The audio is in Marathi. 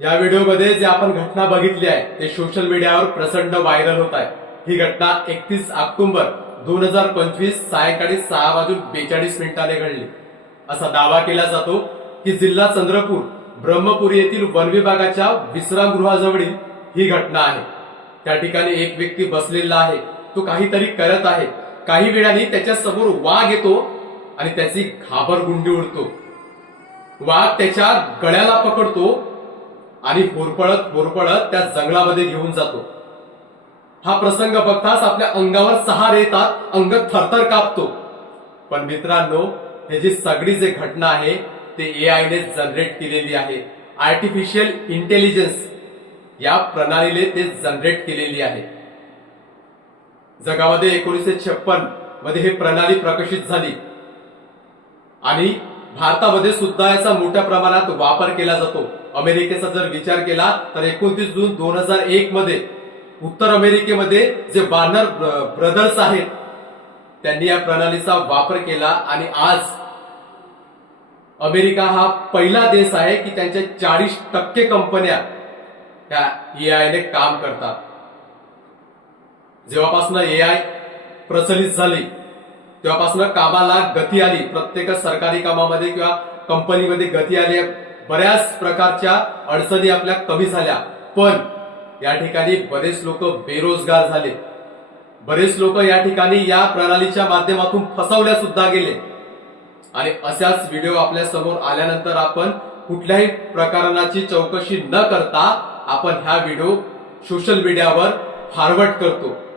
या व्हिडिओमध्ये जे आपण घटना बघितली आहे ते सोशल मीडियावर प्रचंड व्हायरल होत आहे। ही घटना 31 ऑक्टोबर 2025 सायंकाळी 6:42 घडली। असा दावा केला जातो की जिल्हा चंद्रपूर ब्रह्मपुरी येथील वन विभागाच्या विश्रामगृहाजवळील ही घटना आहे। त्या ठिकाणी एक व्यक्ती बसलेला आहे, तो काहीतरी करत आहे। काही वेळाने त्याच्या समोर वाघ येतो आणि त्याची घाबरगुंडी उडतो। वाघ त्याच्या गळ्याला पकडतो आणि होरपळत त्या जंगलामध्ये घेऊन जातो। हा प्रसंग बघताच आपल्या अंगावर सहार येतात, अंग थरथर कापतो। पण मित्रांनो, हे जी सगळी जे घटना आहे ते एआय ने जनरेट केलेली आहे। आर्टिफिशियल इंटेलिजन्स या प्रणालीने ते जनरेट केलेली आहे। जगामध्ये 1956 मध्ये ही प्रणाली प्रकाशित झाली आणि भारतामध्ये सुद्धा याचा मोठ्या प्रमाणात वापर केला जातो। अमेरिकेचा जर विचार केला तर 29 जून 2001 मध्ये उत्तर अमेरिकेमध्ये जे वार्नर ब्रदर्स आहेत त्यांनी या प्रणालीचा वापर केला आणि आज अमेरिका हा पहिला देश आहे की त्यांच्या 40% कंपन्या त्या एआय ने काम करतात। जेव्हापासून एआय प्रचलित झाली तेव्हापासून कामाला गती आली। प्रत्येक सरकारी कामामध्ये किंवा कंपनीमध्ये गती आली। बऱ्याच प्रकारच्या अडचणी आपल्या कमी झाल्या, पण या ठिकाणी बरेच लोक बेरोजगार झाले। बरेच लोक या ठिकाणी या प्रणालीच्या माध्यमातून फसवल्या सुद्धा गेले। आणि अशाच व्हिडिओ आपल्या समोर आल्यानंतर आपण कुठल्याही प्रकरणाची चौकशी न करता आपण हा व्हिडिओ सोशल मीडियावर फॉरवर्ड करतो।